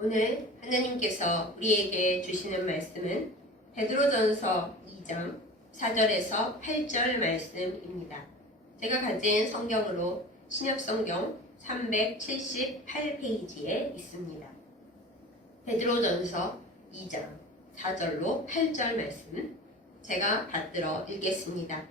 오늘 하나님께서 우리에게 주시는 말씀은 베드로전서 2장 4절에서 8절 말씀입니다. 제가 가진 성경으로 신약성경 378페이지에 있습니다. 베드로전서 2장 4절로 8절 말씀 제가 받들어 읽겠습니다.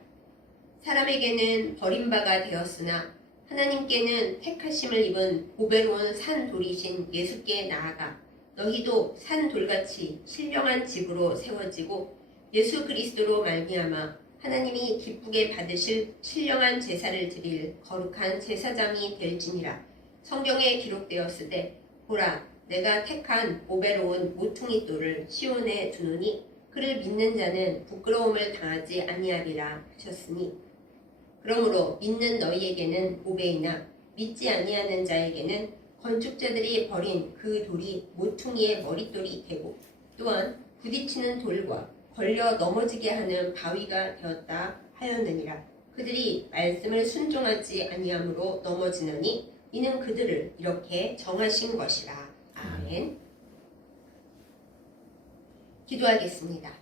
사람에게는 버림바가 되었으나 하나님께는 택하심을 입은 보배로운 산돌이신 예수께 나아가 너희도 산돌같이 신령한 집으로 세워지고 예수 그리스도로 말미암아 하나님이 기쁘게 받으실 신령한 제사를 드릴 거룩한 제사장이 될지니라. 성경에 기록되었으되 보라 내가 택한 보배로운 모퉁이 돌을 시온에 두노니 그를 믿는 자는 부끄러움을 당하지 아니하리라 하셨으니 그러므로 믿는 너희에게는 보배이나 믿지 아니하는 자에게는 건축자들이 버린 그 돌이 모퉁이의 머릿돌이 되고 또한 부딪히는 돌과 걸려 넘어지게 하는 바위가 되었다 하였느니라. 그들이 말씀을 순종하지 아니함으로 넘어지느니 이는 그들을 이렇게 정하신 것이라. 아멘. 기도하겠습니다.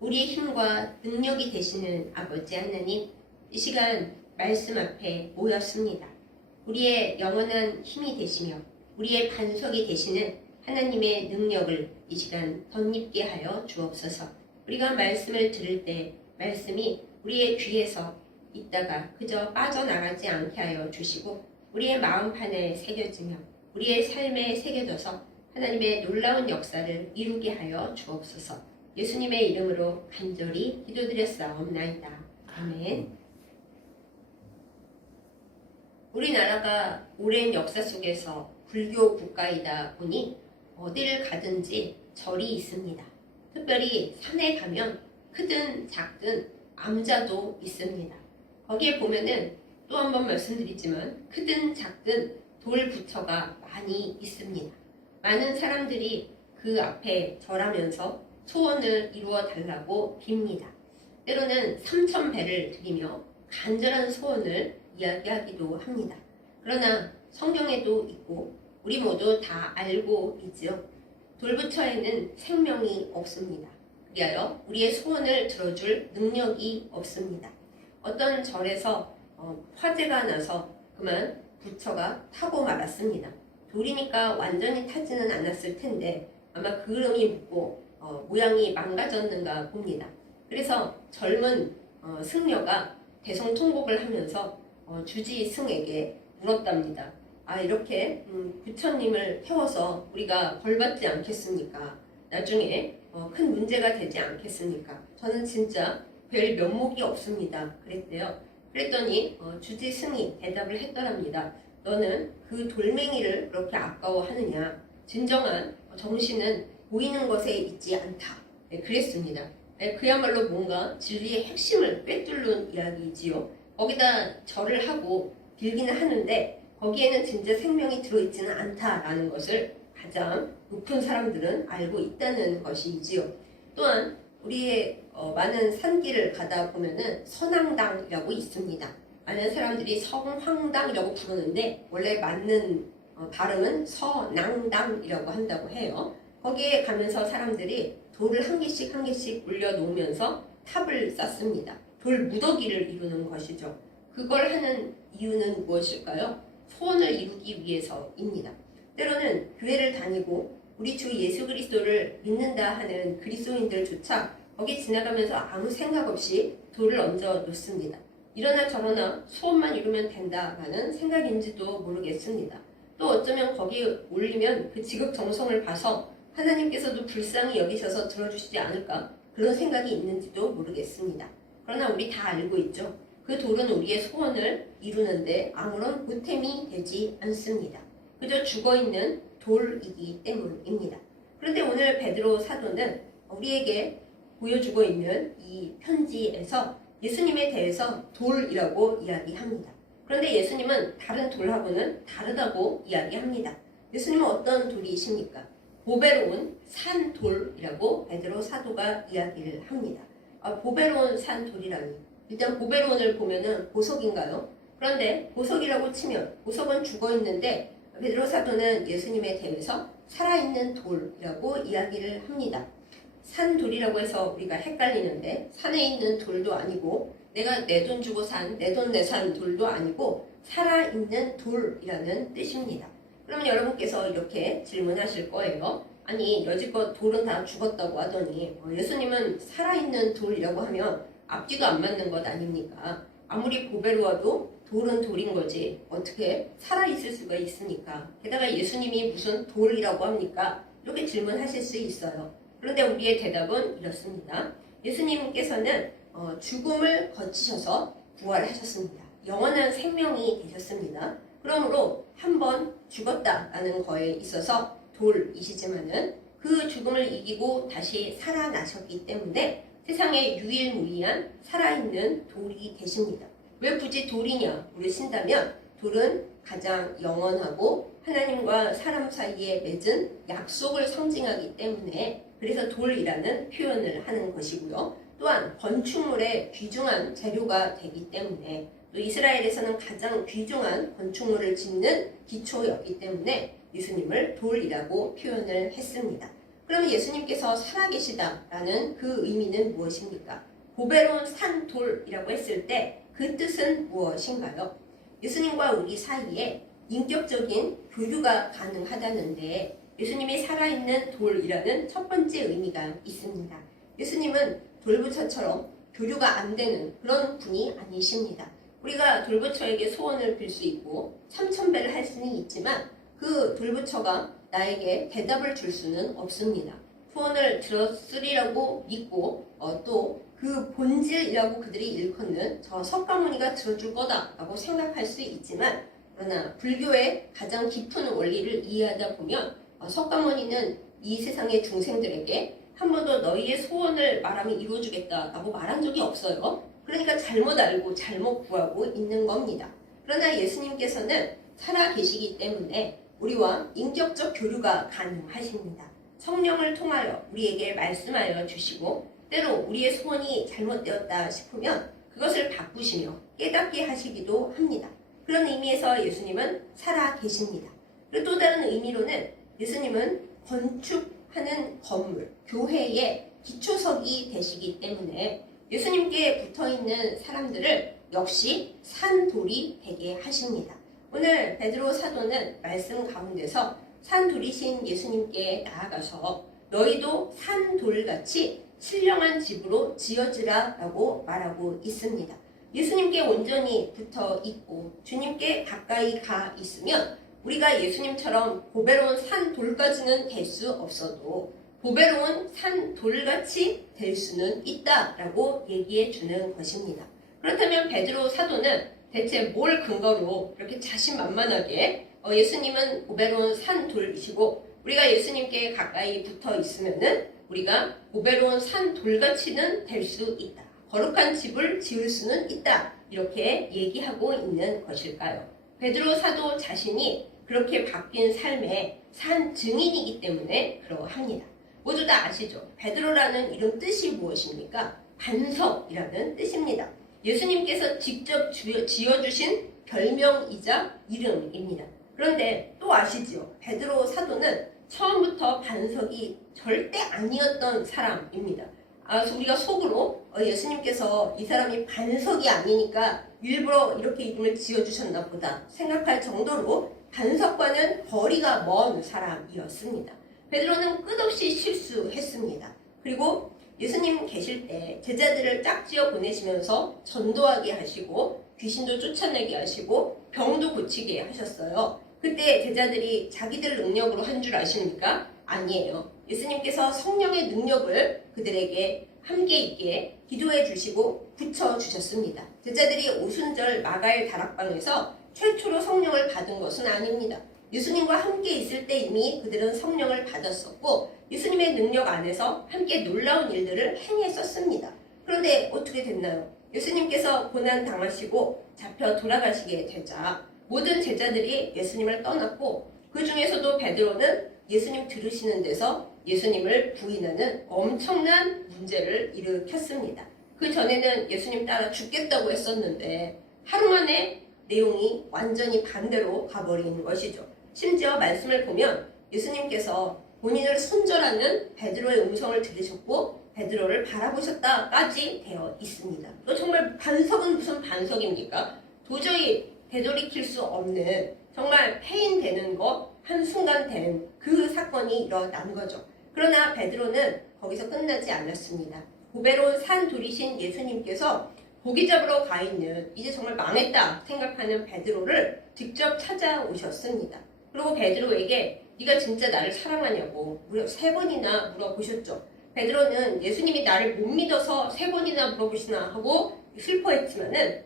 우리의 힘과 능력이 되시는 아버지 하나님, 이 시간 말씀 앞에 모였습니다. 우리의 영원한 힘이 되시며 우리의 반석이 되시는 하나님의 능력을 이 시간 덧입게 하여 주옵소서. 우리가 말씀을 들을 때 말씀이 우리의 귀에서 있다가 그저 빠져나가지 않게 하여 주시고 우리의 마음판에 새겨지며 우리의 삶에 새겨져서 하나님의 놀라운 역사를 이루게 하여 주옵소서. 예수님의 이름으로 간절히 기도드렸사옵나이다. 아멘. 우리나라가 오랜 역사 속에서 불교 국가이다 보니 어디를 가든지 절이 있습니다. 특별히 산에 가면 크든 작든 암자도 있습니다. 거기에 보면은 또 한 번 말씀드리지만 크든 작든 돌 부처가 많이 있습니다. 많은 사람들이 그 앞에 절하면서 소원을 이루어 달라고 빕니다. 때로는 3,000배를 드리며 간절한 소원을 이야기하기도 합니다. 그러나 성경에도 있고 우리 모두 다 알고 있죠. 돌부처에는 생명이 없습니다. 그리하여 우리의 소원을 들어줄 능력이 없습니다. 어떤 절에서 화재가 나서 그만 부처가 타고 말았습니다. 돌이니까 완전히 타지는 않았을 텐데 아마 그름이 묻고 모양이 망가졌는가 봅니다. 그래서 젊은 승려가 대성통곡을 하면서 주지승에게 물었답니다. 이렇게 부처님을 태워서 우리가 벌받지 않겠습니까? 나중에 큰 문제가 되지 않겠습니까? 저는 진짜 별 면목이 없습니다. 그랬대요. 그랬더니 주지승이 대답을 했더랍니다. 너는 그 돌멩이를 그렇게 아까워하느냐? 진정한 정신은 보이는 것에 있지 않다. 네, 그랬습니다. 네, 그야말로 뭔가 진리의 핵심을 꿰뚫는 이야기지요. 거기다 절을 하고 빌기는 하는데 거기에는 진짜 생명이 들어있지는 않다라는 것을 가장 높은 사람들은 알고 있다는 것이지요. 또한 우리의 많은 산길을 가다 보면은 선앙당이라고 있습니다. 많은 사람들이 성황당이라고 부르는데 원래 맞는 발음은 서낭당이라고 한다고 해요. 거기에 가면서 사람들이 돌을 한 개씩 한 개씩 올려놓으면서 탑을 쌓습니다. 돌 무더기를 이루는 것이죠. 그걸 하는 이유는 무엇일까요? 소원을 이루기 위해서입니다. 때로는 교회를 다니고 우리 주 예수 그리스도를 믿는다 하는 그리스도인들조차 거기 지나가면서 아무 생각 없이 돌을 얹어 놓습니다. 이러나 저러나 소원만 이루면 된다라는 생각인지도 모르겠습니다. 또 어쩌면 거기 올리면 그 지극정성을 봐서 하나님께서도 불쌍히 여기셔서 들어주시지 않을까 그런 생각이 있는지도 모르겠습니다. 그러나 우리 다 알고 있죠. 그 돌은 우리의 소원을 이루는데 아무런 보탬이 되지 않습니다. 그저 죽어있는 돌이기 때문입니다. 그런데 오늘 베드로 사도는 우리에게 보여주고 있는 이 편지에서 예수님에 대해서 돌이라고 이야기합니다. 그런데 예수님은 다른 돌하고는 다르다고 이야기합니다. 예수님은 어떤 돌이십니까? 보배로운 산돌이라고 베드로 사도가 이야기를 합니다. 보배로운 산돌이라니. 일단 보배로운을 보면은 보석인가요? 그런데 보석이라고 치면 보석은 죽어 있는데 베드로 사도는 예수님에 대해서 살아있는 돌이라고 이야기를 합니다. 산돌이라고 해서 우리가 헷갈리는데 산에 있는 돌도 아니고 내가 내 돈 주고 산 내 돈 내산 돌도 아니고 살아있는 돌이라는 뜻입니다. 그러면 여러분께서 이렇게 질문하실 거예요. 아니 여지껏 돌은 다 죽었다고 하더니 예수님은 살아있는 돌이라고 하면 앞뒤가 안 맞는 것 아닙니까? 아무리 보배로워도 돌은 돌인 거지 어떻게 살아있을 수가 있습니까? 게다가 예수님이 무슨 돌이라고 합니까? 이렇게 질문하실 수 있어요. 그런데 우리의 대답은 이렇습니다. 예수님께서는 죽음을 거치셔서 부활하셨습니다. 영원한 생명이 되셨습니다. 그러므로 한번 죽었다라는 거에 있어서 돌이시지만은 그 죽음을 이기고 다시 살아나셨기 때문에 세상에 유일무이한 살아있는 돌이 되십니다. 왜 굳이 돌이냐 물으신다면 돌은 가장 영원하고 하나님과 사람 사이에 맺은 약속을 상징하기 때문에 그래서 돌이라는 표현을 하는 것이고요. 또한 건축물의 귀중한 재료가 되기 때문에 또 이스라엘에서는 가장 귀중한 건축물을 짓는 기초였기 때문에 예수님을 돌이라고 표현을 했습니다. 그러면 예수님께서 살아계시다라는 그 의미는 무엇입니까? 보배로운 산돌이라고 했을 때 그 뜻은 무엇인가요? 예수님과 우리 사이에 인격적인 교류가 가능하다는데 예수님이 살아있는 돌이라는 첫 번째 의미가 있습니다. 예수님은 돌부처처럼 교류가 안 되는 그런 분이 아니십니다. 우리가 돌부처에게 소원을 빌 수 있고 삼천배를 할 수는 있지만 그 돌부처가 나에게 대답을 줄 수는 없습니다. 소원을 들었으리라고 믿고 또 그 본질이라고 그들이 일컫는 저 석가모니가 들어줄 거다라고 생각할 수 있지만 그러나 불교의 가장 깊은 원리를 이해하다 보면 석가모니는 이 세상의 중생들에게 한 번도 너희의 소원을 말하면 이루어주겠다라고 말한 적이 없어요. 그러니까 잘못 알고 잘못 구하고 있는 겁니다. 그러나 예수님께서는 살아 계시기 때문에 우리와 인격적 교류가 가능하십니다. 성령을 통하여 우리에게 말씀하여 주시고 때로 우리의 소원이 잘못되었다 싶으면 그것을 바꾸시며 깨닫게 하시기도 합니다. 그런 의미에서 예수님은 살아 계십니다. 그리고 또 다른 의미로는 예수님은 건축하는 건물, 교회의 기초석이 되시기 때문에 예수님께 붙어있는 사람들을 역시 산돌이 되게 하십니다. 오늘 베드로 사도는 말씀 가운데서 산돌이신 예수님께 나아가서 너희도 산돌같이 신령한 집으로 지어지라 라고 말하고 있습니다. 예수님께 온전히 붙어 있고 주님께 가까이 가 있으면 우리가 예수님처럼 보배로운 산돌까지는 될 수 없어도 보배로운 산돌같이 될 수는 있다라고 얘기해 주는 것입니다. 그렇다면 베드로 사도는 대체 뭘 근거로 이렇게 자신만만하게 예수님은 보배로운 산돌이시고 우리가 예수님께 가까이 붙어 있으면은 우리가 보배로운 산돌같이는 될 수 있다. 거룩한 집을 지을 수는 있다. 이렇게 얘기하고 있는 것일까요? 베드로 사도 자신이 그렇게 바뀐 삶의 산 증인이기 때문에 그러합니다. 모두 다 아시죠? 베드로라는 이름 뜻이 무엇입니까? 반석이라는 뜻입니다. 예수님께서 직접 지어주신 별명이자 이름입니다. 그런데 또 아시죠? 베드로 사도는 처음부터 반석이 절대 아니었던 사람입니다. 우리가 속으로 예수님께서 이 사람이 반석이 아니니까 일부러 이렇게 이름을 지어주셨나 보다 생각할 정도로 반석과는 거리가 먼 사람이었습니다. 베드로는 끝없이 실수했습니다. 그리고 예수님 계실 때 제자들을 짝지어 보내시면서 전도하게 하시고 귀신도 쫓아내게 하시고 병도 고치게 하셨어요. 그때 제자들이 자기들 능력으로 한 줄 아십니까? 아니에요. 예수님께서 성령의 능력을 그들에게 함께 있게 기도해 주시고 붙여주셨습니다. 제자들이 오순절 마가의 다락방에서 최초로 성령을 받은 것은 아닙니다. 예수님과 함께 있을 때 이미 그들은 성령을 받았었고 예수님의 능력 안에서 함께 놀라운 일들을 행했었습니다. 그런데 어떻게 됐나요? 예수님께서 고난 당하시고 잡혀 돌아가시게 되자 모든 제자들이 예수님을 떠났고 그 중에서도 베드로는 예수님 들으시는 데서 예수님을 부인하는 엄청난 문제를 일으켰습니다. 그 전에는 예수님 따라 죽겠다고 했었는데 하루 만에 내용이 완전히 반대로 가버린 것이죠. 심지어 말씀을 보면 예수님께서 본인을 손절하는 베드로의 음성을 들으셨고 베드로를 바라보셨다까지 되어 있습니다. 이거 정말 반석은 무슨 반석입니까? 도저히 되돌이킬 수 없는 정말 폐인되는 것 한순간 된 그 사건이 일어난 거죠. 그러나 베드로는 거기서 끝나지 않았습니다. 보배로운 산 돌이신 예수님께서 고기 잡으러 가 있는 이제 정말 망했다 생각하는 베드로를 직접 찾아오셨습니다. 그리고 베드로에게 네가 진짜 나를 사랑하냐고 무려 3번이나 물어보셨죠. 베드로는 예수님이 나를 못 믿어서 3번이나 물어보시나 하고 슬퍼했지만은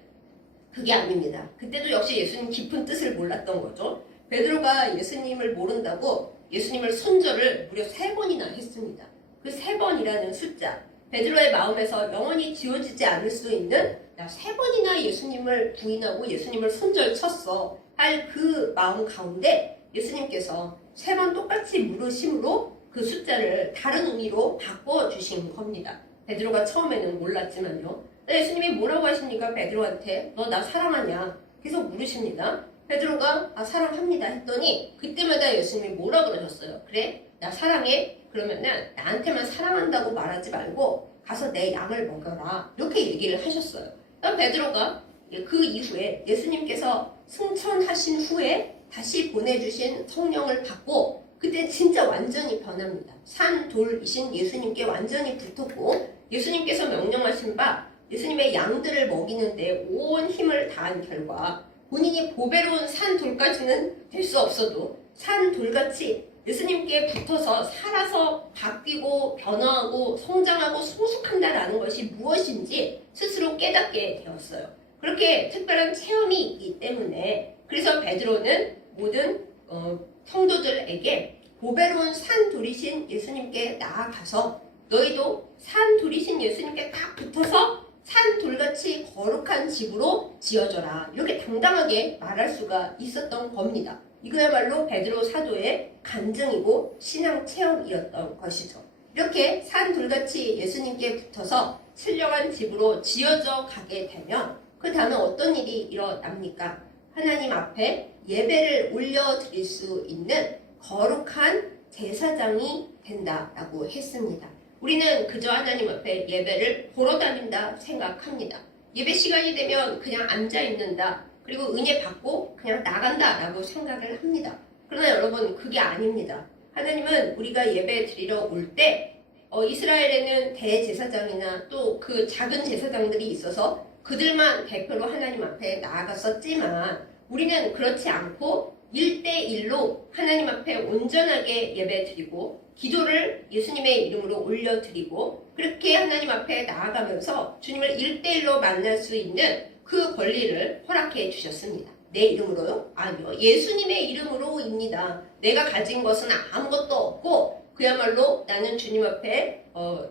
그게 아닙니다. 그때도 역시 예수님 깊은 뜻을 몰랐던 거죠. 베드로가 예수님을 모른다고 예수님을 손절을 무려 3번이나 했습니다. 그 3번이라는 숫자, 베드로의 마음에서 영원히 지워지지 않을 수 있는 나 3번이나 예수님을 부인하고 예수님을 손절쳤어 할 그 마음 가운데 예수님께서 3번 똑같이 물으심으로 그 숫자를 다른 의미로 바꿔주신 겁니다. 베드로가 처음에는 몰랐지만요. 예수님이 뭐라고 하십니까? 베드로한테 너 나 사랑하냐? 계속 물으십니다. 베드로가 사랑합니다 했더니 그때마다 예수님이 뭐라 그러셨어요? 그래? 나 사랑해? 그러면은 나한테만 사랑한다고 말하지 말고 가서 내 양을 먹여라. 이렇게 얘기를 하셨어요. 베드로가 그 이후에 예수님께서 승천하신 후에 다시 보내주신 성령을 받고 그때 진짜 완전히 변합니다. 산 돌이신 예수님께 완전히 붙었고 예수님께서 명령하신 바 예수님의 양들을 먹이는데 온 힘을 다한 결과 본인이 보배로운 산 돌까지는 될 수 없어도 산 돌같이 예수님께 붙어서 살아서 바뀌고 변화하고 성장하고 성숙한다라는 것이 무엇인지 스스로 깨닫게 되었어요. 그렇게 특별한 체험이 있기 때문에 그래서 베드로는 모든 성도들에게 보배로운 산 돌이신 예수님께 나아가서 너희도 산 돌이신 예수님께 딱 붙어서 산 돌같이 거룩한 집으로 지어져라. 이렇게 당당하게 말할 수가 있었던 겁니다. 이거야말로 베드로 사도의 간증이고 신앙 체험이었던 것이죠. 이렇게 산 돌같이 예수님께 붙어서 신령한 집으로 지어져 가게 되면 그 다음에 어떤 일이 일어납니까? 하나님 앞에 예배를 올려드릴 수 있는 거룩한 제사장이 된다라고 했습니다. 우리는 그저 하나님 앞에 예배를 보러 다닌다 생각합니다. 예배 시간이 되면 그냥 앉아있는다. 그리고 은혜 받고 그냥 나간다라고 생각을 합니다. 그러나 여러분 그게 아닙니다. 하나님은 우리가 예배 드리러 올 때 이스라엘에는 대제사장이나 또 그 작은 제사장들이 있어서 그들만 대표로 하나님 앞에 나아갔었지만 우리는 그렇지 않고 1대1로 하나님 앞에 온전하게 예배 드리고 기도를 예수님의 이름으로 올려드리고 그렇게 하나님 앞에 나아가면서 주님을 1대1로 만날 수 있는 그 권리를 허락해 주셨습니다. 내 이름으로요? 아니요. 예수님의 이름으로입니다. 내가 가진 것은 아무것도 없고 그야말로 나는 주님 앞에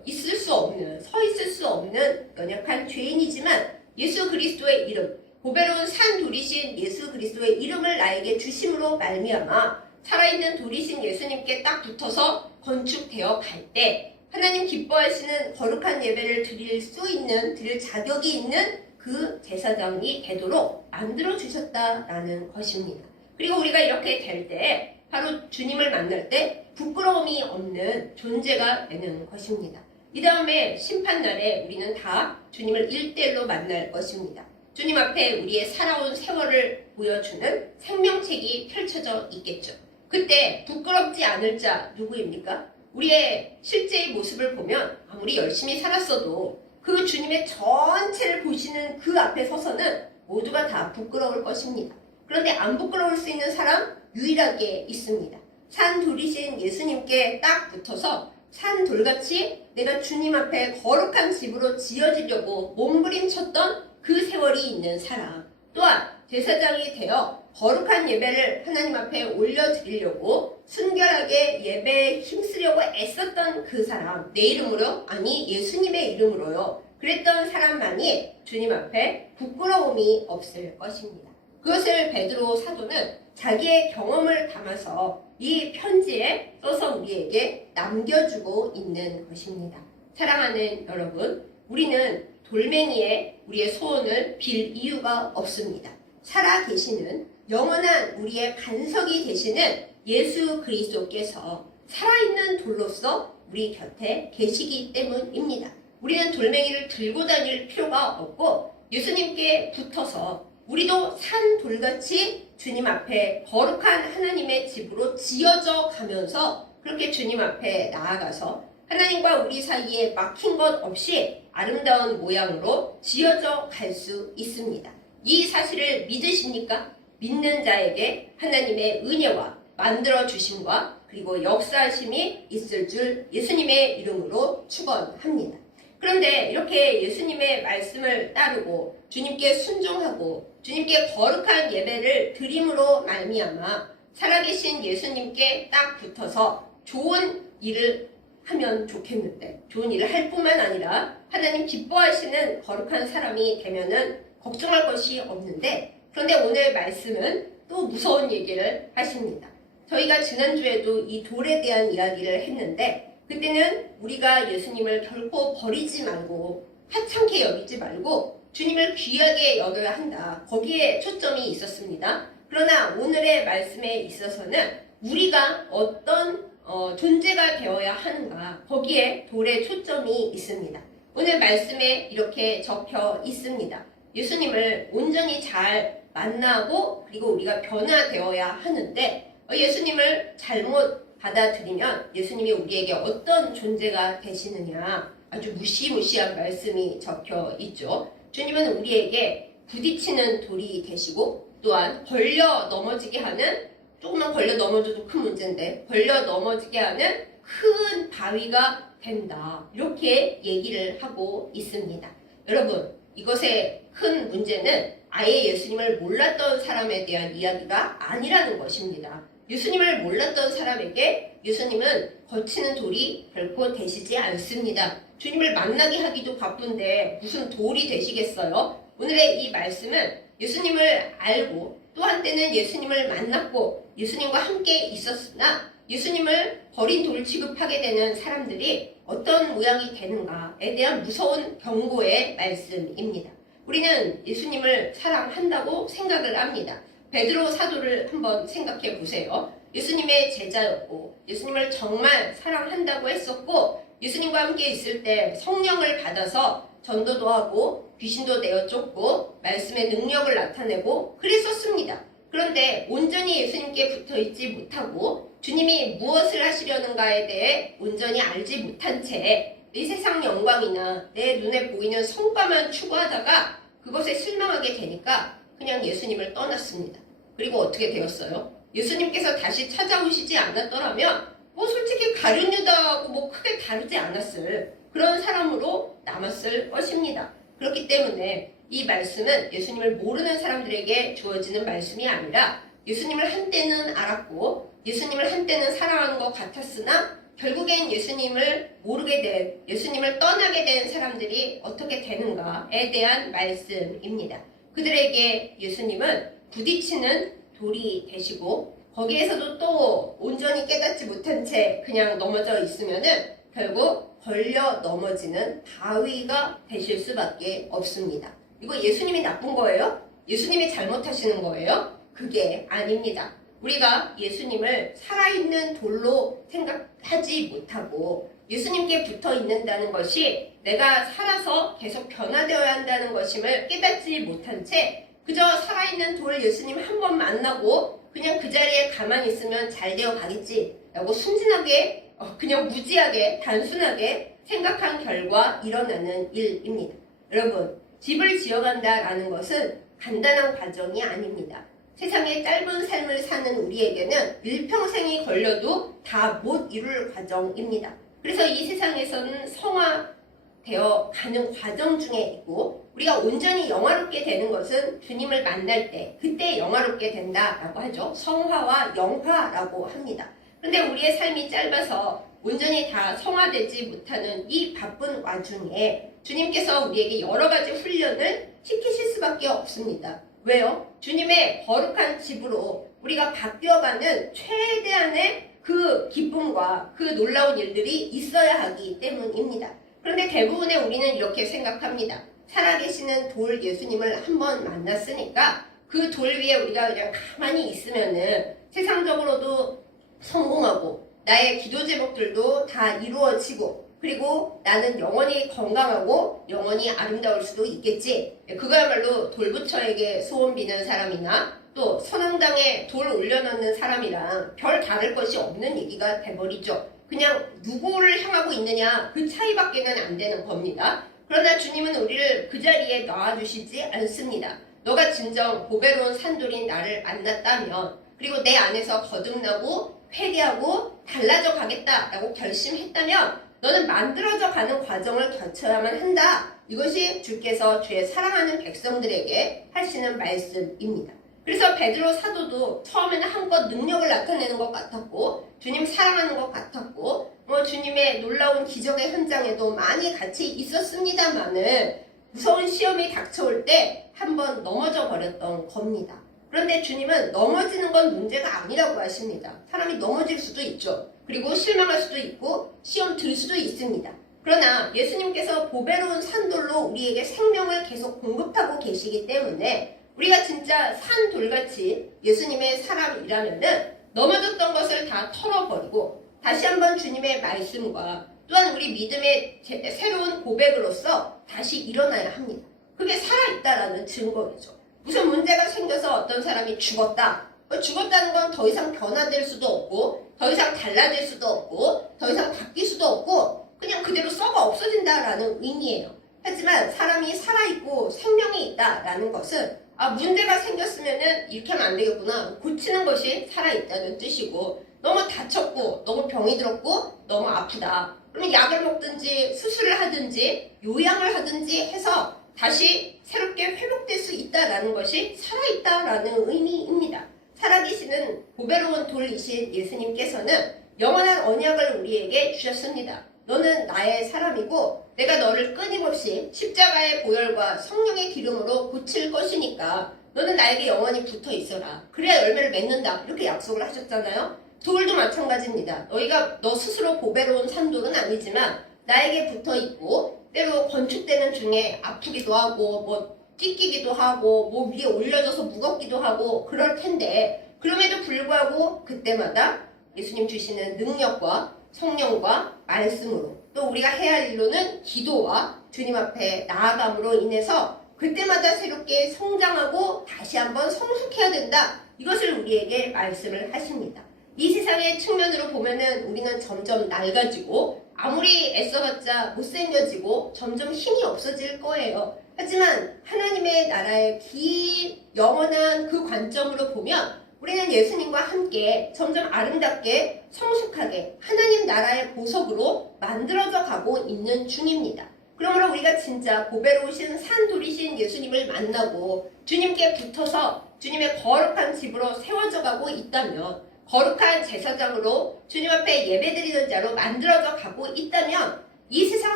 있을 수 없는, 서 있을 수 없는 연약한 죄인이지만 예수 그리스도의 이름, 보배로운 산 돌이신 예수 그리스도의 이름을 나에게 주심으로 말미암아 살아있는 돌이신 예수님께 딱 붙어서 건축되어 갈 때 하나님 기뻐하시는 거룩한 예배를 드릴 수 있는, 드릴 자격이 있는 그 제사장이 되도록 만들어 주셨다라는 것입니다. 그리고 우리가 이렇게 될 때 바로 주님을 만날 때 부끄러움이 없는 존재가 되는 것입니다. 이 다음에 심판날에 우리는 다 주님을 1대1로 만날 것입니다. 주님 앞에 우리의 살아온 세월을 보여주는 생명책이 펼쳐져 있겠죠. 그때 부끄럽지 않을 자 누구입니까? 우리의 실제의 모습을 보면 아무리 열심히 살았어도 그 주님의 전체를 보시는 그 앞에 서서는 모두가 다 부끄러울 것입니다. 그런데 안 부끄러울 수 있는 사람 유일하게 있습니다. 산 돌이신 예수님께 딱 붙어서 산 돌같이 내가 주님 앞에 거룩한 집으로 지어지려고 몸부림쳤던 그 세월이 있는 사람, 또한 제사장이 되어 거룩한 예배를 하나님 앞에 올려드리려고 순결하게 예배에 힘쓰려고 애썼던 그 사람, 내 이름으로? 아니 예수님의 이름으로요. 그랬던 사람만이 주님 앞에 부끄러움이 없을 것입니다. 그것을 베드로 사도는 자기의 경험을 담아서 이 편지에 써서 우리에게 남겨주고 있는 것입니다. 사랑하는 여러분, 우리는 돌멩이에 우리의 소원을 빌 이유가 없습니다. 살아계시는 영원한 우리의 반석이 되시는 예수 그리스도께서 살아있는 돌로서 우리 곁에 계시기 때문입니다. 우리는 돌멩이를 들고 다닐 필요가 없고 예수님께 붙어서 우리도 산 돌같이 주님 앞에 거룩한 하나님의 집으로 지어져 가면서 그렇게 주님 앞에 나아가서 하나님과 우리 사이에 막힌 것 없이 아름다운 모양으로 지어져 갈 수 있습니다. 이 사실을 믿으십니까? 믿는 자에게 하나님의 은혜와 만들어 주심과 그리고 역사하심이 있을 줄 예수님의 이름으로 축원합니다. 그런데 이렇게 예수님의 말씀을 따르고 주님께 순종하고 주님께 거룩한 예배를 드림으로 말미암아 살아계신 예수님께 딱 붙어서 좋은 일을 하면 좋겠는데 좋은 일을 할 뿐만 아니라 하나님 기뻐하시는 거룩한 사람이 되면은 걱정할 것이 없는데 그런데 오늘 말씀은 또 무서운 얘기를 하십니다. 저희가 지난주에도 이 돌에 대한 이야기를 했는데 그때는 우리가 예수님을 결코 버리지 말고 하찮게 여기지 말고 주님을 귀하게 여겨야 한다. 거기에 초점이 있었습니다. 그러나 오늘의 말씀에 있어서는 우리가 어떤 존재가 되어야 하는가 거기에 돌의 초점이 있습니다. 오늘 말씀에 이렇게 적혀 있습니다. 예수님을 온전히 잘 만나고 그리고 우리가 변화되어야 하는데 예수님을 잘못 받아들이면 예수님이 우리에게 어떤 존재가 되시느냐 아주 무시무시한 말씀이 적혀 있죠. 주님은 우리에게 부딪히는 돌이 되시고 또한 걸려 넘어지게 하는 조금만 걸려 넘어져도 큰 문제인데 걸려 넘어지게 하는 큰 바위가 된다. 이렇게 얘기를 하고 있습니다. 여러분 이것의 큰 문제는 아예 예수님을 몰랐던 사람에 대한 이야기가 아니라는 것입니다. 예수님을 몰랐던 사람에게 예수님은 거치는 돌이 결코 되시지 않습니다. 주님을 만나게 하기도 바쁜데 무슨 돌이 되시겠어요? 오늘의 이 말씀은 예수님을 알고 또 한때는 예수님을 만났고 예수님과 함께 있었으나 예수님을 버린 돌 취급하게 되는 사람들이 어떤 모양이 되는가에 대한 무서운 경고의 말씀입니다. 우리는 예수님을 사랑한다고 생각을 합니다. 베드로 사도를 한번 생각해 보세요. 예수님의 제자였고 예수님을 정말 사랑한다고 했었고 예수님과 함께 있을 때 성령을 받아서 전도도 하고 귀신도 내어 쫓고 말씀의 능력을 나타내고 그랬었습니다. 그런데 온전히 예수님께 붙어있지 못하고 주님이 무엇을 하시려는가에 대해 온전히 알지 못한 채 이 세상 영광이나 내 눈에 보이는 성과만 추구하다가 그것에 실망하게 되니까 그냥 예수님을 떠났습니다. 그리고 어떻게 되었어요? 예수님께서 다시 찾아오시지 않았더라면 솔직히 가룟 유다하고 크게 다르지 않았을 그런 사람으로 남았을 것입니다. 그렇기 때문에 이 말씀은 예수님을 모르는 사람들에게 주어지는 말씀이 아니라 예수님을 한때는 알았고 예수님을 한때는 사랑하는 것 같았으나 결국엔 예수님을 모르게 된, 예수님을 떠나게 된 사람들이 어떻게 되는가에 대한 말씀입니다. 그들에게 예수님은 부딪히는 돌이 되시고 거기에서도 또 온전히 깨닫지 못한 채 그냥 넘어져 있으면은 결국 걸려 넘어지는 바위가 되실 수밖에 없습니다. 이거 예수님이 나쁜 거예요? 예수님이 잘못하시는 거예요? 그게 아닙니다. 우리가 예수님을 살아있는 돌로 생각하지 못하고 예수님께 붙어 있는다는 것이 내가 살아서 계속 변화되어야 한다는 것임을 깨닫지 못한 채 그저 살아있는 돌 예수님 한 번 만나고 그냥 그 자리에 가만히 있으면 잘 되어 가겠지 라고 순진하게 그냥 무지하게 단순하게 생각한 결과 일어나는 일입니다. 여러분 집을 지어간다라는 것은 간단한 과정이 아닙니다. 세상에 짧은 삶을 사는 우리에게는 일평생이 걸려도 다 못 이룰 과정입니다. 그래서 이 세상에서는 성화되어 가는 과정 중에 있고 우리가 온전히 영화롭게 되는 것은 주님을 만날 때 그때 영화롭게 된다라고 하죠. 성화와 영화라고 합니다. 그런데 우리의 삶이 짧아서 온전히 다 성화되지 못하는 이 바쁜 와중에 주님께서 우리에게 여러 가지 훈련을 시키실 수밖에 없습니다. 왜요? 주님의 거룩한 집으로 우리가 바뀌어가는 최대한의 그 기쁨과 그 놀라운 일들이 있어야 하기 때문입니다. 그런데 대부분의 우리는 이렇게 생각합니다. 살아계시는 돌 예수님을 한번 만났으니까 그 돌 위에 우리가 그냥 가만히 있으면은 세상적으로도 성공하고 나의 기도 제목들도 다 이루어지고 그리고 나는 영원히 건강하고 영원히 아름다울 수도 있겠지. 그거야말로 돌부처에게 소원 비는 사람이나 또 선앙당에 돌 올려놓는 사람이랑 별 다를 것이 없는 얘기가 돼버리죠. 그냥 누구를 향하고 있느냐 그 차이밖에는 안 되는 겁니다. 그러나 주님은 우리를 그 자리에 놔주시지 않습니다. 너가 진정 보배로운 산돌인 나를 만났다면 그리고 내 안에서 거듭나고 회개하고 달라져 가겠다라고 결심했다면 너는 만들어져 가는 과정을 거쳐야만 한다. 이것이 주께서 주의 사랑하는 백성들에게 하시는 말씀입니다. 그래서 베드로 사도도 처음에는 한껏 능력을 나타내는 것 같았고 주님 사랑하는 것 같았고 주님의 놀라운 기적의 현장에도 많이 같이 있었습니다마는 무서운 시험이 닥쳐올 때 한번 넘어져 버렸던 겁니다. 그런데 주님은 넘어지는 건 문제가 아니라고 하십니다. 사람이 넘어질 수도 있죠. 그리고 실망할 수도 있고 시험 들 수도 있습니다. 그러나 예수님께서 보배로운 산돌로 우리에게 생명을 계속 공급하고 계시기 때문에 우리가 진짜 산돌같이 예수님의 사람이라면은 넘어졌던 것을 다 털어버리고 다시 한번 주님의 말씀과 또한 우리 믿음의 새로운 고백으로서 다시 일어나야 합니다. 그게 살아있다라는 증거이죠. 무슨 문제가 생겨서 어떤 사람이 죽었다. 죽었다는 건 더 이상 변화될 수도 없고 더 이상 달라질 수도 없고 더 이상 바뀔 수도 없고 그냥 그대로 썩어 없어진다라는 의미예요. 하지만 사람이 살아있고 생명이 있다라는 것은 문제가 생겼으면은 이렇게 하면 안 되겠구나. 고치는 것이 살아있다는 뜻이고 너무 다쳤고 너무 병이 들었고 너무 아프다. 그러면 약을 먹든지 수술을 하든지 요양을 하든지 해서 다시 새롭게 회복될 수 있다라는 것이 살아있다라는 의미입니다. 살아계시는 보배로운 돌이신 예수님께서는 영원한 언약을 우리에게 주셨습니다. 너는 나의 사람이고 내가 너를 끊임없이 십자가의 보혈과 성령의 기름으로 고칠 것이니까 너는 나에게 영원히 붙어 있어라. 그래야 열매를 맺는다. 이렇게 약속을 하셨잖아요. 돌도 마찬가지입니다. 너희가 너 스스로 보배로운 산돌은 아니지만 나에게 붙어 있고 때로 건축되는 중에 아프기도 하고 찢기기도 하고 위에 올려져서 무겁기도 하고 그럴 텐데 그럼에도 불구하고 그때마다 예수님 주시는 능력과 성령과 말씀으로 또 우리가 해야 할 일로는 기도와 주님 앞에 나아감으로 인해서 그때마다 새롭게 성장하고 다시 한번 성숙해야 된다. 이것을 우리에게 말씀을 하십니다. 이 세상의 측면으로 보면은 우리는 점점 낡아지고 아무리 애써봤자 못생겨지고 점점 힘이 없어질 거예요. 하지만 하나님의 나라의 긴 영원한 그 관점으로 보면 우리는 예수님과 함께 점점 아름답게 성숙하게 하나님 나라의 보석으로 만들어져 가고 있는 중입니다. 그러므로 우리가 진짜 보배로우신 산돌이신 예수님을 만나고 주님께 붙어서 주님의 거룩한 집으로 세워져 가고 있다면 거룩한 제사장으로 주님 앞에 예배드리는 자로 만들어져 가고 있다면 이 세상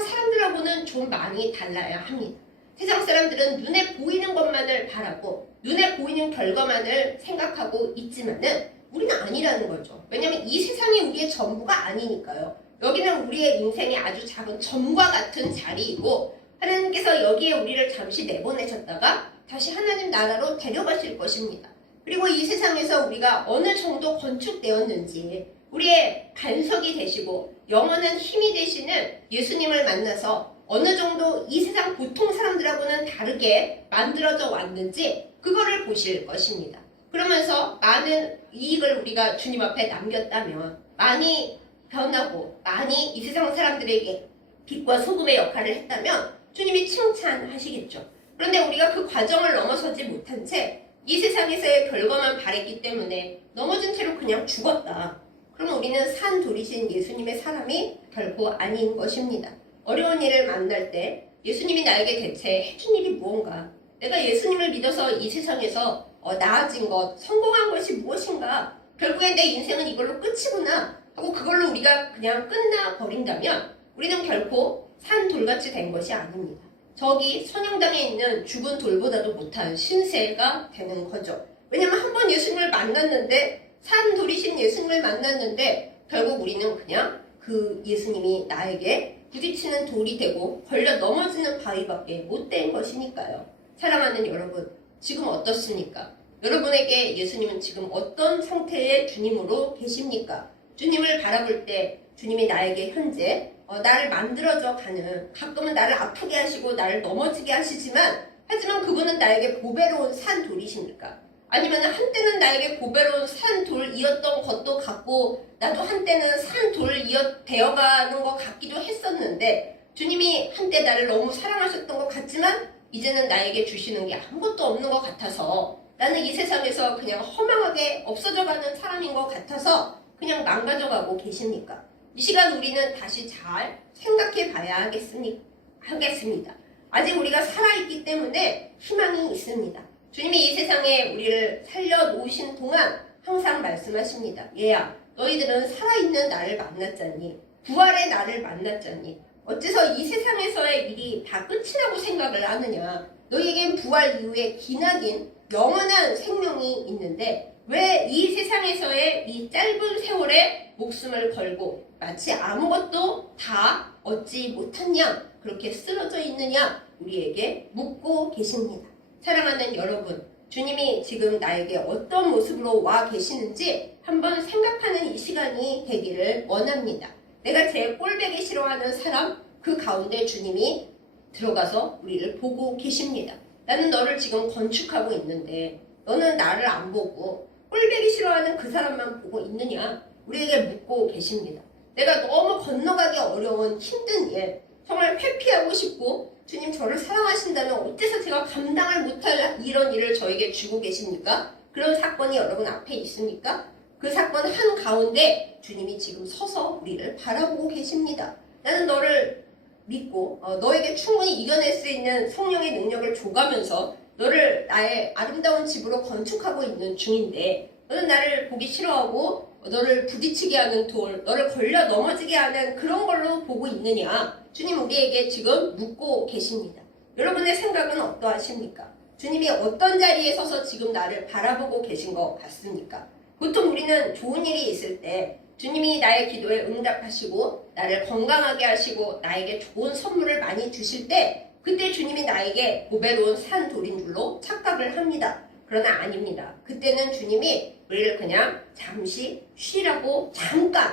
사람들하고는 좀 많이 달라야 합니다. 세상 사람들은 눈에 보이는 것만을 바라고 눈에 보이는 결과만을 생각하고 있지만은 우리는 아니라는 거죠. 왜냐하면 이 세상이 우리의 전부가 아니니까요. 여기는 우리의 인생의 아주 작은 점과 같은 자리이고 하나님께서 여기에 우리를 잠시 내보내셨다가 다시 하나님 나라로 데려가실 것입니다. 그리고 이 세상에서 우리가 어느 정도 건축되었는지 우리의 반석이 되시고 영원한 힘이 되시는 예수님을 만나서 어느 정도 이 세상 보통 사람들하고는 다르게 만들어져 왔는지 그거를 보실 것입니다. 그러면서 많은 이익을 우리가 주님 앞에 남겼다면 많이 변하고 많이 이 세상 사람들에게 빛과 소금의 역할을 했다면 주님이 칭찬하시겠죠. 그런데 우리가 그 과정을 넘어서지 못한 채 이 세상에서의 결과만 바랬기 때문에 넘어진 채로 그냥 죽었다. 그러면 우리는 산돌이신 예수님의 사람이 결코 아닌 것입니다. 어려운 일을 만날 때 예수님이 나에게 대체 해준 일이 무언가? 내가 예수님을 믿어서 이 세상에서 나아진 것, 성공한 것이 무엇인가? 결국엔 내 인생은 이걸로 끝이구나 하고 그걸로 우리가 그냥 끝나버린다면 우리는 결코 산돌같이 된 것이 아닙니다. 저기 선영당에 있는 죽은 돌보다도 못한 신세가 되는 거죠. 왜냐면 한번 예수님을 만났는데 산돌이신 예수님을 만났는데 결국 우리는 그냥 그 예수님이 나에게 부딪히는 돌이 되고 걸려 넘어지는 바위밖에 못 된 것이니까요. 사랑하는 여러분, 지금 어떻습니까? 여러분에게 예수님은 지금 어떤 상태의 주님으로 계십니까? 주님을 바라볼 때 주님이 나에게 현재 나를 만들어져 가는, 가끔은 나를 아프게 하시고 나를 넘어지게 하시지만 하지만 그분은 나에게 보배로운 산 돌이십니까? 아니면 한때는 나에게 보배로운 산 돌이었던 것도 같고 나도 한때는 산 돌이었 되어가는 것 같기도 했었는데 주님이 한때 나를 너무 사랑하셨던 것 같지만 이제는 나에게 주시는 게 아무것도 없는 것 같아서 나는 이 세상에서 그냥 허망하게 없어져가는 사람인 것 같아서 그냥 망가져가고 계십니까? 이 시간 우리는 다시 잘 생각해 봐야 하겠습니다. 아직 우리가 살아있기 때문에 희망이 있습니다. 주님이 이 세상에 우리를 살려놓으신 동안 항상 말씀하십니다. 얘야, 너희들은 살아있는 나를 만났잖니? 부활의 나를 만났잖니? 어째서 이 세상에서의 일이 다 끝이라고 생각을 하느냐? 너희에겐 부활 이후에 기나긴 영원한 생명이 있는데 왜 이 세상에서의 이 짧은 세월에 목숨을 걸고 마치 아무것도 다 얻지 못했냐? 그렇게 쓰러져 있느냐? 우리에게 묻고 계십니다. 사랑하는 여러분, 주님이 지금 나에게 어떤 모습으로 와 계시는지 한번 생각하는 이 시간이 되기를 원합니다. 내가 제 꼴배기 싫어하는 사람, 그 가운데 주님이 들어가서 우리를 보고 계십니다. 나는 너를 지금 건축하고 있는데 너는 나를 안 보고 꼴배기 싫어하는 그 사람만 보고 있느냐? 우리에게 묻고 계십니다. 내가 너무 건너가기 어려운 힘든 일, 정말 회피하고 싶고 주님 저를 사랑하신다면 어째서 제가 감당을 못할 이런 일을 저에게 주고 계십니까? 그런 사건이 여러분 앞에 있습니까? 그 사건 한가운데 주님이 지금 서서 우리를 바라보고 계십니다. 나는 너를 믿고 너에게 충분히 이겨낼 수 있는 성령의 능력을 줘가면서 너를 나의 아름다운 집으로 건축하고 있는 중인데 너는 나를 보기 싫어하고 너를 부딪히게 하는 돌, 너를 걸려 넘어지게 하는 그런 걸로 보고 있느냐? 주님 우리에게 지금 묻고 계십니다. 여러분의 생각은 어떠하십니까? 주님이 어떤 자리에 서서 지금 나를 바라보고 계신 것 같습니까? 보통 우리는 좋은 일이 있을 때 주님이 나의 기도에 응답하시고 나를 건강하게 하시고 나에게 좋은 선물을 많이 주실 때 그때 주님이 나에게 보배로운 산 돌인 줄로 착각을 합니다. 그러나 아닙니다. 그때는 주님이 우리를 그냥 잠시 쉬라고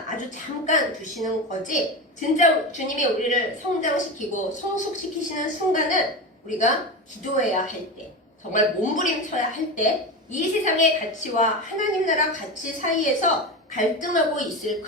아주 잠깐 두시는 거지 진짜 주님이 우리를 성장시키고 성숙시키시는 순간은 우리가 기도해야 할 때, 정말 몸부림쳐야 할 때, 이 세상의 가치와 하나님 나라 가치 사이에서 갈등하고 있을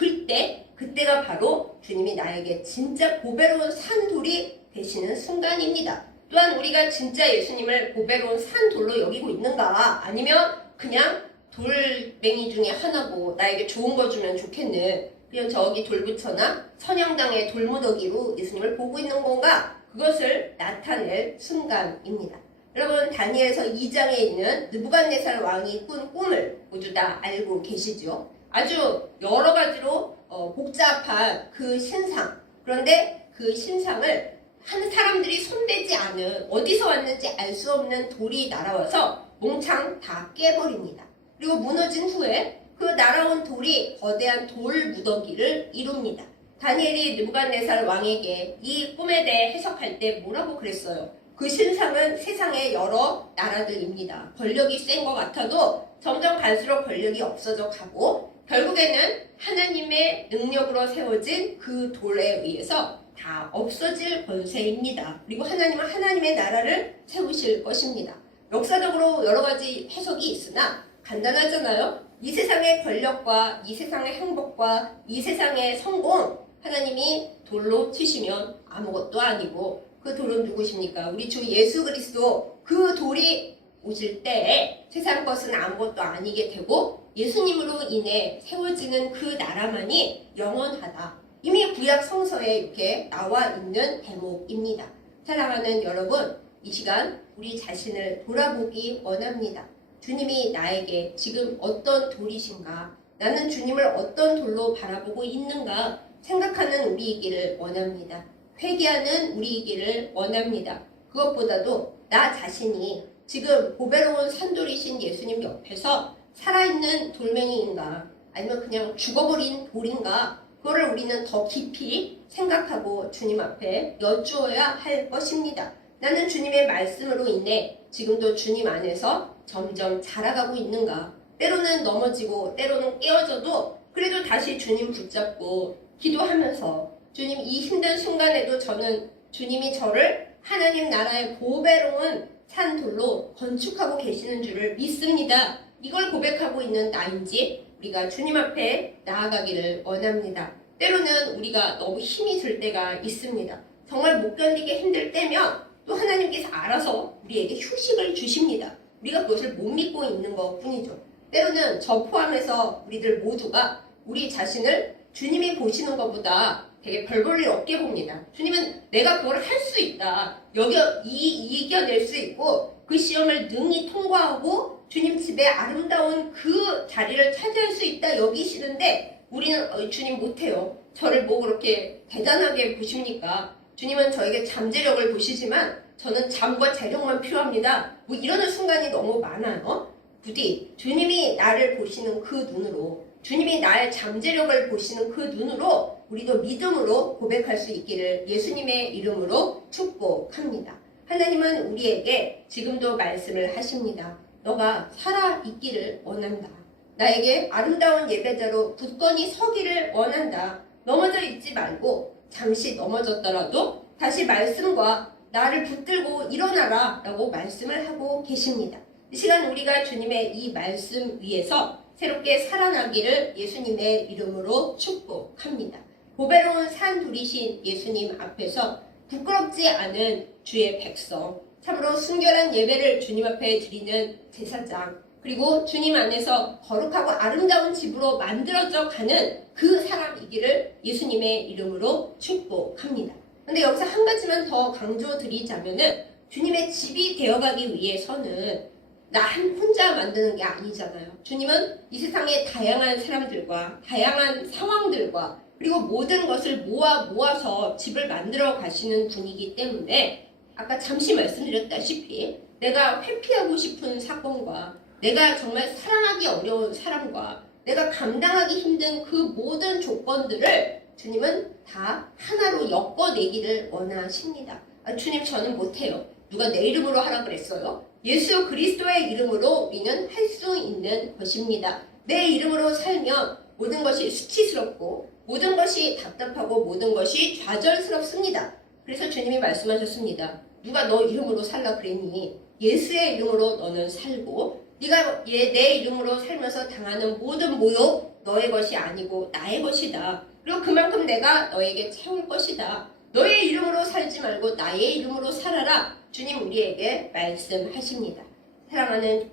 그때가 바로 주님이 나에게 진짜 보배로운 산돌이 되시는 순간입니다. 또한 우리가 진짜 예수님을 보배로운 산돌로 여기고 있는가? 아니면 그냥 돌멩이 중에 하나고 나에게 좋은 거 주면 좋겠네. 그냥 저기 돌부처나 선영당의 돌무더기로 예수님을 보고 있는 건가? 그것을 나타낼 순간입니다. 여러분 다니엘서 2장에 있는 느부갓네살 왕이 꾼 꿈을 모두 다 알고 계시죠? 아주 여러 가지로 복잡한 그 신상, 그런데 그 신상을 한 사람들이 손대지 않은 어디서 왔는지 알 수 없는 돌이 날아와서 몽창 다 깨버립니다. 그리고 무너진 후에 그 날아온 돌이 거대한 돌 무더기를 이룹니다. 다니엘이 느부갓네살 왕에게 이 꿈에 대해 해석할 때 뭐라고 그랬어요? 그 신상은 세상의 여러 나라들입니다. 권력이 센 것 같아도 점점 갈수록 권력이 없어져 가고 결국에는 하나님의 능력으로 세워진 그 돌에 의해서 다 없어질 권세입니다. 그리고 하나님은 하나님의 나라를 세우실 것입니다. 역사적으로 여러 가지 해석이 있으나 간단하잖아요. 이 세상의 권력과 이 세상의 행복과 이 세상의 성공, 하나님이 돌로 치시면 아무것도 아니고 그 돌은 누구십니까? 우리 주 예수 그리스도. 그 돌이 오실 때에 세상 것은 아무것도 아니게 되고 예수님으로 인해 세워지는 그 나라만이 영원하다. 이미 구약 성서에 이렇게 나와 있는 대목입니다. 사랑하는 여러분, 이 시간 우리 자신을 돌아보기 원합니다. 주님이 나에게 지금 어떤 돌이신가? 나는 주님을 어떤 돌로 바라보고 있는가? 생각하는 우리이기를 원합니다. 회개하는 우리이기를 원합니다. 그것보다도 나 자신이 지금 보배로운 산돌이신 예수님 옆에서 살아있는 돌멩이인가? 아니면 그냥 죽어버린 돌인가? 그거를 우리는 더 깊이 생각하고 주님 앞에 여쭈어야 할 것입니다. 나는 주님의 말씀으로 인해 지금도 주님 안에서 점점 자라가고 있는가? 때로는 넘어지고 때로는 깨어져도 그래도 다시 주님 붙잡고 기도하면서 주님 이 힘든 순간에도 저는 주님이 저를 하나님 나라의 보배로운 산돌로 건축하고 계시는 줄을 믿습니다. 이걸 고백하고 있는 나인지 우리가 주님 앞에 나아가기를 원합니다. 때로는 우리가 너무 힘이 들 때가 있습니다. 정말 못 견디게 힘들 때면 또 하나님께서 알아서 우리에게 휴식을 주십니다. 우리가 그것을 못 믿고 있는 것 뿐이죠. 때로는 저 포함해서 우리들 모두가 우리 자신을 주님이 보시는 것보다 되게 별 볼 일 없게 봅니다. 주님은 내가 그걸 할 수 있다. 이겨낼 수 있고 그 시험을 능히 통과하고 주님 집에 아름다운 그 자리를 차지할 수 있다 여기시는데 우리는 주님 못해요. 저를 뭐 그렇게 대단하게 보십니까? 주님은 저에게 잠재력을 보시지만 저는 잠과 재력만 필요합니다. 뭐 이러는 순간이 너무 많아요. 부디 주님이 나를 보시는 그 눈으로 주님이 나의 잠재력을 보시는 그 눈으로 우리도 믿음으로 고백할 수 있기를 예수님의 이름으로 축복합니다. 하나님은 우리에게 지금도 말씀을 하십니다. 너가 살아있기를 원한다. 나에게 아름다운 예배자로 굳건히 서기를 원한다. 넘어져 있지 말고 잠시 넘어졌더라도 다시 말씀과 나를 붙들고 일어나라 라고 말씀을 하고 계십니다. 이 시간 우리가 주님의 이 말씀 위에서 새롭게 살아나기를 예수님의 이름으로 축복합니다. 보배로운 산돌이신 예수님 앞에서 부끄럽지 않은 주의 백성, 참으로 순결한 예배를 주님 앞에 드리는 제사장, 그리고 주님 안에서 거룩하고 아름다운 집으로 만들어져 가는 그 사람이기를 예수님의 이름으로 축복합니다. 그런데 여기서 한 가지만 더 강조드리자면은 주님의 집이 되어가기 위해서는 나 혼자 만드는 게 아니잖아요. 주님은 이 세상의 다양한 사람들과 다양한 상황들과 그리고 모든 것을 모아서 집을 만들어 가시는 분이기 때문에 아까 잠시 말씀드렸다시피 내가 회피하고 싶은 사건과 내가 정말 사랑하기 어려운 사람과 내가 감당하기 힘든 그 모든 조건들을 주님은 다 하나로 엮어내기를 원하십니다. 주님 저는 못해요. 누가 내 이름으로 하라 그랬어요? 예수 그리스도의 이름으로 우리는 할 수 있는 것입니다. 내 이름으로 살면 모든 것이 수치스럽고 모든 것이 답답하고 모든 것이 좌절스럽습니다. 그래서 주님이 말씀하셨습니다. 누가 너 이름으로 살라 그랬니? 예수의 이름으로 너는 살고 네가 내 이름으로 살면서 당하는 모든 모욕 너의 것이 아니고 나의 것이다. 그리고 그만큼 내가 너에게 채울 것이다. 너의 이름으로 살지 말고 나의 이름으로 살아라. 주님 우리에게 말씀하십니다. 사랑하는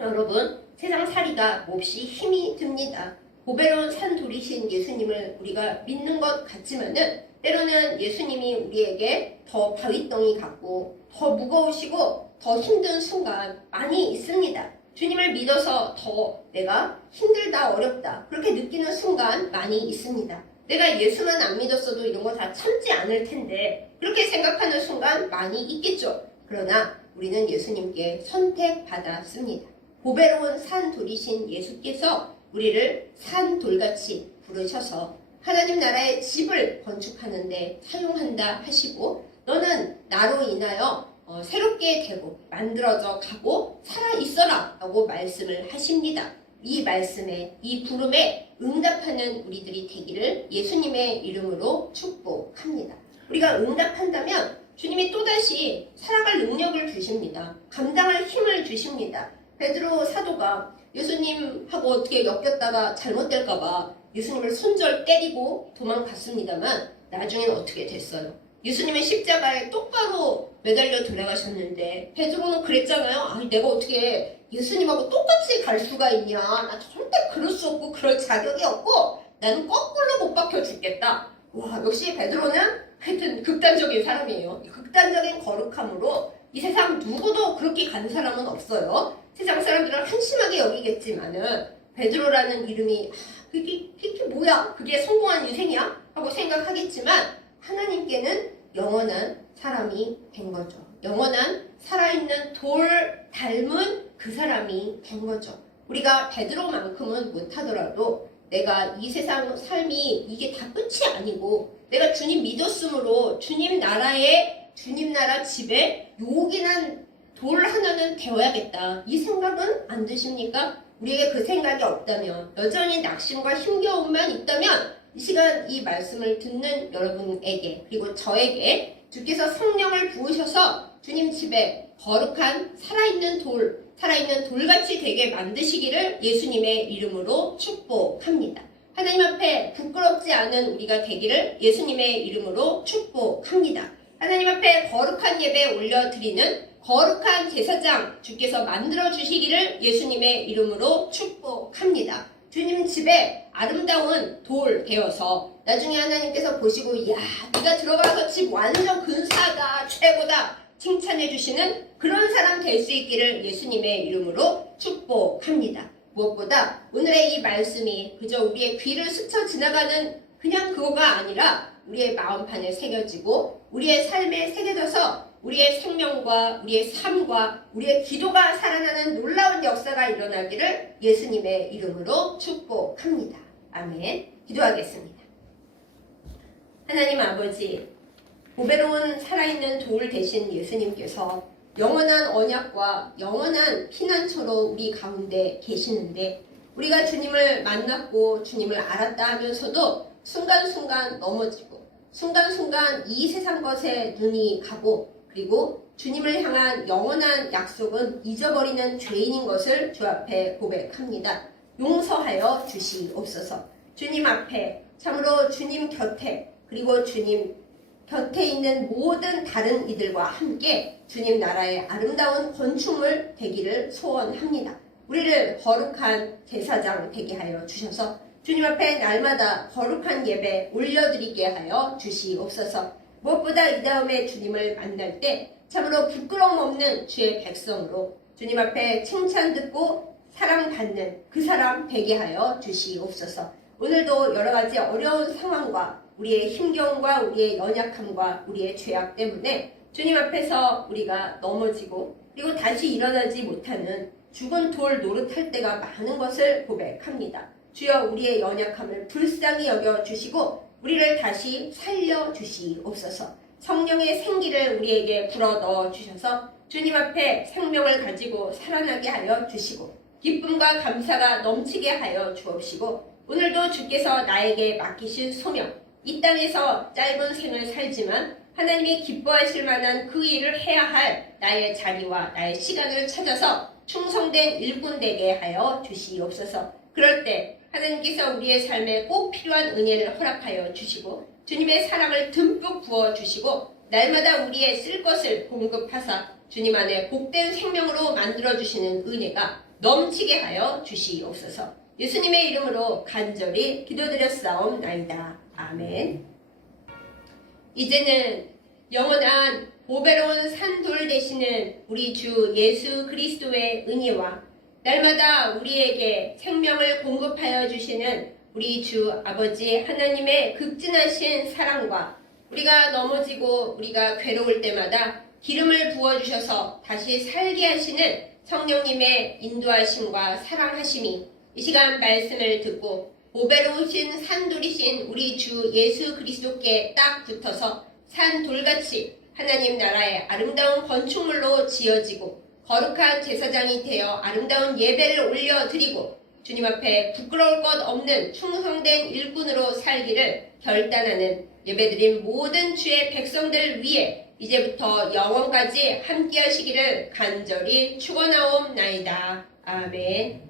여러분, 세상 살이가 몹시 힘이 듭니다. 보배로운 산돌이신 예수님을 우리가 믿는 것 같지만은 때로는 예수님이 우리에게 더 바위덩이 같고 더 무거우시고 더 힘든 순간 많이 있습니다. 주님을 믿어서 더 내가 힘들다 어렵다 그렇게 느끼는 순간 많이 있습니다. 내가 예수만 안 믿었어도 이런 거 다 참지 않을 텐데 그렇게 생각하는 순간 많이 있겠죠. 그러나 우리는 예수님께 선택받았습니다. 보배로운 산돌이신 예수께서 우리를 산돌같이 부르셔서 하나님 나라의 집을 건축하는 데 사용한다 하시고 너는 나로 인하여 새롭게 되고 만들어져 가고 살아있어라 라고 말씀을 하십니다. 이 말씀에 이 부름에 응답하는 우리들이 되기를 예수님의 이름으로 축복합니다. 우리가 응답한다면 주님이 또다시 살아갈 능력을 주십니다. 감당할 힘을 주십니다. 베드로 사도가 예수님하고 어떻게 엮였다가 잘못될까봐 예수님을 손절 때리고 도망갔습니다만 나중엔 어떻게 됐어요? 예수님의 십자가에 똑바로 매달려 돌아가셨는데 베드로는 그랬잖아요. 아니 내가 어떻게 예수님하고 똑같이 갈 수가 있냐. 나 절대 그럴 수 없고 그럴 자격이 없고 나는 거꾸로 못 박혀 죽겠다. 와 역시 베드로는 하여튼 극단적인 사람이에요. 극단적인 거룩함으로 이 세상 누구도 그렇게 간 사람은 없어요. 세상 사람들은 한심하게 여기겠지만은 베드로라는 이름이 그게 뭐야? 그게 성공한 인생이야? 하고 생각하겠지만 하나님께는 영원한 사람이 된 거죠. 영원한 살아있는 돌 닮은 그 사람이 된 거죠. 우리가 베드로만큼은 못하더라도 내가 이 세상 삶이 이게 다 끝이 아니고 내가 주님 믿었으므로 주님 나라 집에 요긴한 돌 하나는 데워야겠다. 이 생각은 안 드십니까? 우리에게 그 생각이 없다면, 여전히 낙심과 힘겨움만 있다면 이 시간 이 말씀을 듣는 여러분에게 그리고 저에게 주께서 성령을 부으셔서 주님 집에 거룩한 살아있는 돌같이 되게 만드시기를 예수님의 이름으로 축복합니다. 하나님 앞에 부끄럽지 않은 우리가 되기를 예수님의 이름으로 축복합니다. 하나님 앞에 거룩한 예배 올려드리는 거룩한 제사장 주께서 만들어 주시기를 예수님의 이름으로 축복합니다. 주님 집에 아름다운 돌 되어서 나중에 하나님께서 보시고 야 네가 들어가서 집 완전 근사하다 최고다 칭찬해 주시는 그런 사람 될 수 있기를 예수님의 이름으로 축복합니다. 무엇보다 오늘의 이 말씀이 그저 우리의 귀를 스쳐 지나가는 그냥 그거가 아니라 우리의 마음판에 새겨지고 우리의 삶에 새겨져서 우리의 생명과 우리의 삶과 우리의 기도가 살아나는 놀라운 역사가 일어나기를 예수님의 이름으로 축복합니다. 아멘. 기도하겠습니다. 하나님 아버지, 보배로운 살아있는 돌 되신 예수님께서 영원한 언약과 영원한 피난처로 우리 가운데 계시는데 우리가 주님을 만났고 주님을 알았다 하면서도 순간순간 넘어지고 순간순간 이 세상 것에 눈이 가고 그리고 주님을 향한 영원한 약속은 잊어버리는 죄인인 것을 주 앞에 고백합니다. 용서하여 주시옵소서. 주님 앞에 참으로 주님 곁에 그리고 주님 곁에 있는 모든 다른 이들과 함께 주님 나라의 아름다운 건축물 되기를 소원합니다. 우리를 거룩한 제사장 되게 하여 주셔서 주님 앞에 날마다 거룩한 예배 올려드리게 하여 주시옵소서. 무엇보다 이 다음에 주님을 만날 때 참으로 부끄러움 없는 주의 백성으로 주님 앞에 칭찬 듣고 사랑받는 그 사람 되게 하여 주시옵소서. 오늘도 여러 가지 어려운 상황과 우리의 힘겨움과 우리의 연약함과 우리의 죄악 때문에 주님 앞에서 우리가 넘어지고 그리고 다시 일어나지 못하는 죽은 돌 노릇할 때가 많은 것을 고백합니다. 주여 우리의 연약함을 불쌍히 여겨주시고 우리를 다시 살려주시옵소서. 성령의 생기를 우리에게 불어넣어 주셔서 주님 앞에 생명을 가지고 살아나게 하여 주시고 기쁨과 감사가 넘치게 하여 주옵시고 오늘도 주께서 나에게 맡기신 소명 이 땅에서 짧은 생을 살지만 하나님이 기뻐하실 만한 그 일을 해야 할 나의 자리와 나의 시간을 찾아서 충성된 일꾼 되게 하여 주시옵소서. 그럴 때 하나님께서 우리의 삶에 꼭 필요한 은혜를 허락하여 주시고 주님의 사랑을 듬뿍 부어주시고 날마다 우리의 쓸 것을 공급하사 주님 안에 복된 생명으로 만들어주시는 은혜가 넘치게 하여 주시옵소서. 예수님의 이름으로 간절히 기도드렸사옵나이다. 아멘. 이제는 영원한 보배로운 산돌 되시는 우리 주 예수 그리스도의 은혜와 날마다 우리에게 생명을 공급하여 주시는 우리 주 아버지 하나님의 극진하신 사랑과 우리가 넘어지고 우리가 괴로울 때마다 기름을 부어주셔서 다시 살게 하시는 성령님의 인도하심과 사랑하심이 이 시간 말씀을 듣고 보배로우신 산돌이신 우리 주 예수 그리스도께 딱 붙어서 산돌같이 하나님 나라의 아름다운 건축물로 지어지고 거룩한 제사장이 되어 아름다운 예배를 올려드리고 주님 앞에 부끄러울 것 없는 충성된 일꾼으로 살기를 결단하는 예배드린 모든 주의 백성들 위해 이제부터 영원까지 함께 하시기를 간절히 축원하옵나이다. 아멘.